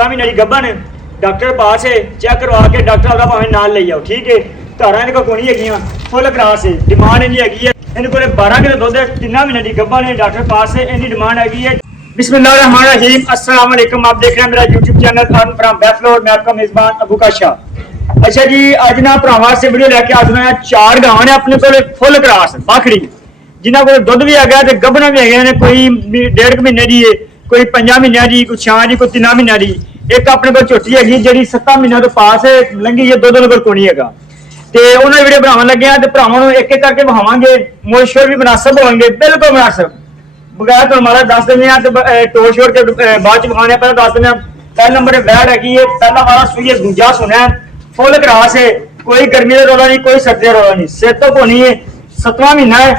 7 ਮਹੀਨੇ ਦੀ ਗੱਭਣ डॉक्टर पास है चेक करवा के डॉक्टर आपका भावें नाल ले जाओ ठीक है। धारा इनको कोई है फुल क्रास है डिमांड इनकी हैगी है इनको 12 किलो दुध है 3 महीने की गब्बन है डॉक्टर पास है इनकी डिमांड हैगी है। बिस्मिल्लाहिर्रहमानिर्रहीम अस्सलाम वालेकुम आप देख रहे हैं मेरा यूट्यूब चैनल फार्म फ्रॉम बैफलोड मैं आपका मेजबान अबू का शाह। अच्छा जी अज ना भरावां से वीडियो लैके आ चुका 4 गावां ने अपने को फुल क्रास बाखड़ी जिन्हों को दुध भी है ते गब्बना भी है कोई 1.5 महीने की है कोई 5 महीने की कोई 6 की कोई 3 महीने की एक अपने को झोटी हैगी जी 7 महीनों तो पास लंघी है दुध कोल कोई है तो उन्होंने वीडियो बनावन लगे तो भरावां एक एक करके बहावे मोल शोर भी मुनासिब होंगे बिल्कुल मुनासिब बगैर तो हमारा दस दें टोर शोर के बाद बखाने पहले दस दें। पहले नंबर वैड हैगी है पहला वाला सुई है दूजा सुना है फुल क्रास है कोई गर्मी का रौला नहीं कोई सर्दी का रौला नहीं सिर तो कोनी है 7वां महीना है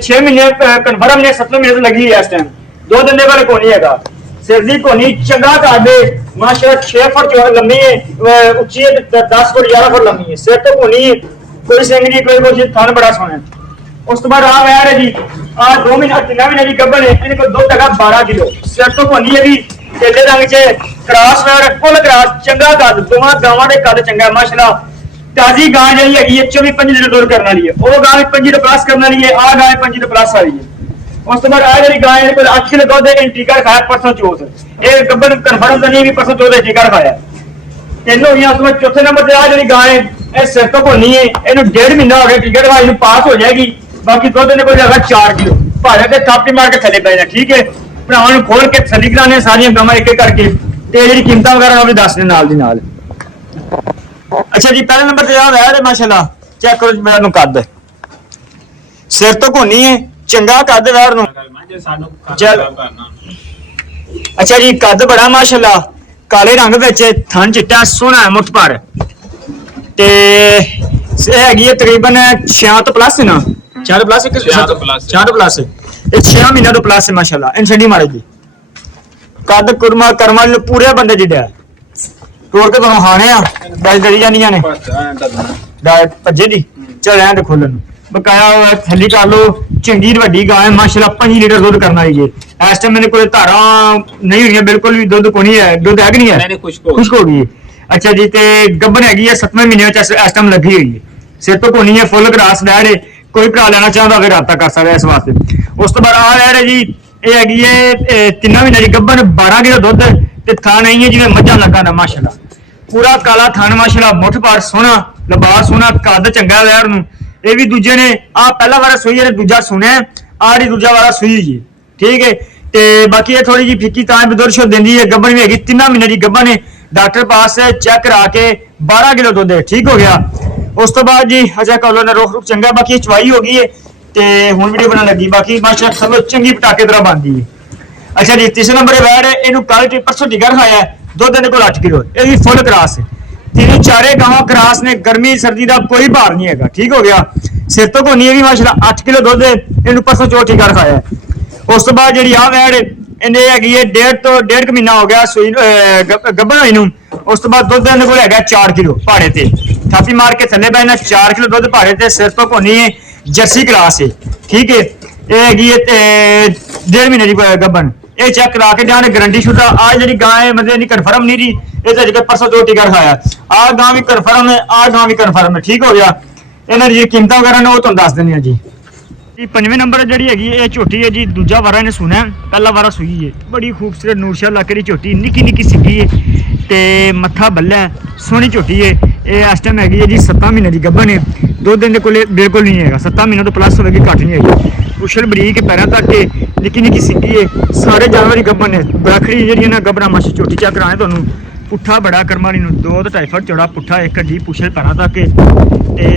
6 महीने कन्फर्म ने 7वें महीने तो लगी है इस टाइम 2 दिन वाले कोनी है सिरदी कोनी चंगा कर दे माशाल्लाह 6 फुट लंबी है उच्ची है 10 फुट 11 फुट लंबी है सिर तो कोनी है कोई सिंग नहीं कोई कुछ थान बड़ा सोना है। उस तो बाद आ गया है जी आज 2 महीने 3 महीने की गब्बन है इनको दुध है 12 किलो सिर तो कोनी है भी तेले रंग च क्रास वैड फुल क्रास चंगा कद दोवां गावां दे कद चंगा है माशाल्लाह। ताजी गां जी हैगी है 24-25 लीटर दूध करने वाली है वो गां 25 प्लस करने वाली है आ गां 25 प्लस वाली है। उस तो बाद आ जी गाय 8 किलो दुध है टीका खाया परसों चौथ ये गब्बन कन्फर्म तो नहीं भी परसों चौथ टीका खाया तीन हो गया। उस बाद चौथे नंबर से आ जी गाय सिर तो कोनी है इन 1.5 महीना हो गया टीका खाया इन पास हो जाएगी बाकी दुध ने कोई लगा 4 किलो भारे के थापी मार के थले पैना ठीक है। भरावां नूं खोल के थली कराने सारिया गावां एक एक करके जी कीमत वगैरह भी दस नाल दी नाल। अच्छा जी पहले नंबर से आ है माशाल्लाह चेक करो मेरा कद सिर तो कोनी है चंगा कद वैर नूं चल। अच्छा जी कद बड़ा माशाल्लाह काले रंग विच थन चिट्टा सोहना है मुठ पर ते हैगी है तकरीबन 66 प्लस है ना 66 प्लस 66 प्लस 6 महीने तो प्लस है माशाल्लाह इन छड़ी मारे जी कद कुरमा करमा पूरे बंदे जिड्डा तोड़ के तुहानूं खाने आ दस डरी जानियां ने भज्जे दी चल ऐं ते खोलन बकाया थली कर लो चंगी वड्डी गाय माशाल्लाह 5 लीटर दुध करना है इस टाइम मेरे को धारा नहीं हुई बिल्कुल भी दुध को नहीं है दुध है कि नहीं है खुश्क हो गई। अच्छा जी ते गब्बन हैगी है 7वें महीने इस टाइम लगी हुई है सिर तो कोनी है फुल ग्रास बैड है कोई भरा लेना चाहता फिर राबता कर सकता है इस वास्ते। उस तो बाद आ रहा है जी ये हैगी है 3 महीने की गब्बन 12 किलो दुध ते थान नहीं है जिवें मझां लगा ना माशाल्लाह पूरा काला थान माशाल्लाह मुठ पार सोहना लबास सोहना कद चंगा वैर नूं ये भी दूजे ने आ पहला वारा सुई है दूजा सुने आ रही दूजा वारा सुई है ठीक है। ते बाकी ये थोड़ी जी फीकी तां भी दुध देंदी है गब्बन भी हैगी 3 महीने की गब्बन है डॉक्टर पास चेक करा के 12 किलो दुध है ठीक हो गया। उस तो बाद जी अच्छा कॉलो ने रोक चंगा बाकी चवाई हो गई है ते हुण वीडियो बनाने लगी बाकी माशाल्लाह सब चंगी पटाके तरह बनदी है। अच्छा जी तीसरे नंबर वैड है इनू कल परसों टीका खाया दुध इहदे कोल 8 किलो ये भी फुल क्रास है तीनों चारे गांव क्रास ने गर्मी सर्दी का कोई भार नहीं है ठीक हो गया। सिर तो कोनी है भी माशाल्लाह 8 किलो दुध इन परसों चौथ टीका खाया। उस तो बाद जी आ वैड इन्हें हैगी है 1.5 महीना हो गया सुई गब्बन होई नूं। उस तो बाद दुध इन्हें कोल हैगा 4 किलो भाड़े ते थापी मार के थले पैना 4 किलो दुध भाड़े ते सिर तो कोनी है जर्सी क्लास है ठीक है। ये हैगी है 1.5 महीने की गब्बन ये चेक करा के जाने गारंटी शुदा आज जी गाय मतलब कन्फर्म नहीं रही ये तो परसों दो टीका खाया आ गां भी कन्फर्म है आ गां भी कन्फर्म है ठीक हो गया। इन्हां दी कीमत वगैरह ने वो तुहानूं दस देनी जी। 5वें नंबर जी हैगी ये झोटी है जी दूजा वारा ने सुना पहला वारा सुई है बड़ी खूबसूरत नूरशाह इलाके की झोटी निक्की निक्की सिग्गी है ते मत्था बल्ला है सोहनी झोटी है ये इस टाइम हैगी है जी 7 महीने की गब्बन है दुध इहदे कोल बिल्कुल नहीं है 7 महीने तो प्लस होगी घट नहीं हैगी कुशल बरीक पैरों तक के निक्की निक्की सिग्गी है सारे जानवर ही गब्बन है बखड़ी जी ना गब्बना माशी झोटी चेक कराने तुहानूं पुट्ठा बड़ा करमाली 2-2.5 फुट चौड़ा पुट्ठा एक जी पुछल पैरों तक के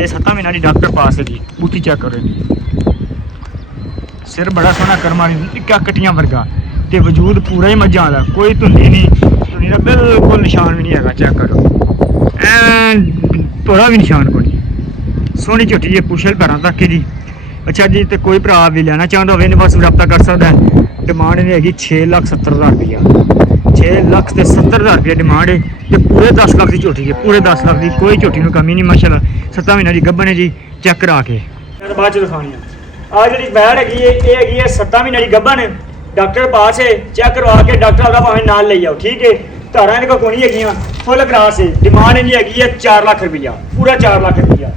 7 महीना की डॉक्टर पास है जी बूटी चेक करो सिर बड़ा सोहना करमाली इक्का कट्टियां वर्गा ते वजूद पूरा ही मझां दा कोई धुंदी नहीं धुंदी दा बिल्कुल निशान भी नहीं है चेक करो थोड़ा भी निशान कोई सोहनी झोटी है पुछल पैरों तक के जी। अच्छा जी तो कोई भरा भी लेना चाहता हो इन्हें बस रब्ता कर सकता है डिमांड इन्हें हैगी 6,70,000 रुपया 6,70,000 रुपया डिमांड है तो पूरे 10 लाख की झोटी है पूरे 10 लाख की कोई झोटी में कमी नहीं माशाल्लाह 7 महीने की गब्बन है जी चेक करा के बाद दिखानी आ जी बैड हैगी है 7 महीने की गब्बन डॉक्टर पास है चेक करवा के डॉक्टर आपका भावें नाल ले जाओ ठीक है। ਧਾਰਾਂ ਇਹਦੇ ਕੋਲ ਕੋਈ ਨਹੀਂ ਹੈਗੀਆਂ ਫੁੱਲ ਕਰਾਸ ਹੈ ਡਿਮਾਂਡ ਇਹਦੀ ਹੈਗੀ ਹੈ 4 ਲੱਖ ਰੁਪਈਆ ਪੂਰਾ 4 ਲੱਖ ਰੁਪਈਆ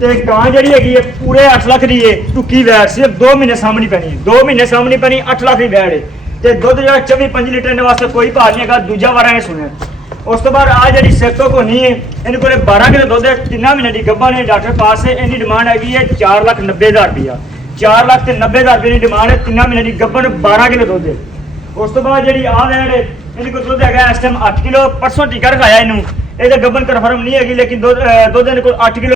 ਤੇ ਗਾਂ ਜਿਹੜੀ ਹੈਗੀ ਹੈ ਪੂਰੇ 8 ਲੱਖ ਦੀ ਹੈ ਟੁੱਕੀ ਵੈੜ ਸਿਰਫ 2 ਮਹੀਨੇ ਸਾਹਮਣੀ ਪੈਣੀ 2 ਮਹੀਨੇ ਸਾਹਮਣੀ ਪੈਣੀ 8 ਲੱਖ ਦੀ ਵੈੜ ਹੈ ਤੇ ਦੁੱਧ ਜਿਹੜਾ 24-25 ਲੀਟਰ ਦੇ ਵਾਸਤੇ ਕੋਈ ਭਾਅ ਨਹੀਂ ਹੈਗਾ ਦੂਜਾ ਵਾਰਾ ਇਹ ਸੁਣਿਆ ਉਸ ਤੋਂ ਬਾਅਦ ਆ ਜਿਹੜੀ ਸੇਤੋ ਕੋਨੀ ਹੈ ਇਹਨੂੰ ਕੋਲੇ 12 ਕਿਲੋ ਦੁੱਧ ਹੈ 3 ਮਹੀਨੇ ਦੀ ਗੱਭਾ ਨੇ ਡਾਕਟਰ ਪਾਸ ਹੈ ਇਹਦੀ ਡਿਮਾਂਡ ਹੈਗੀ ਹੈ 4,90,000 ਰੁਪਈਆ 4,90,000 ਰੁਪਏ ਦੀ ਡਿਮਾਂਡ ਹੈ 3 ਮਹੀਨੇ ਦੀ ਗੱਭਾ 12 ਕਿਲੋ ਦੁੱਧ ਹੈ ਉਸ ਤੋਂ ਬਾਅਦ ਜਿਹੜੀ ਆ ਵੈੜ ਹੈ ਇਹਦੇ ਕੋਲ ਦੁੱਧ ਹੈਗਾ ਇਸ ਟਾਈਮ 8 ਕਿਲੋ ਪਰਸੋਂ ਟੀਕਾ ਰਖਾਇਆ ਇਹਨੂੰ ਇਹਦਾ ਗੱਭਨ ਕਨਫਰਮ ਨਹੀਂ ਹੈਗੀ ਲੇਕਿਨ ਦੁੱਧ ਇਹਦੇ ਕੋਲ 8 ਕਿਲੋ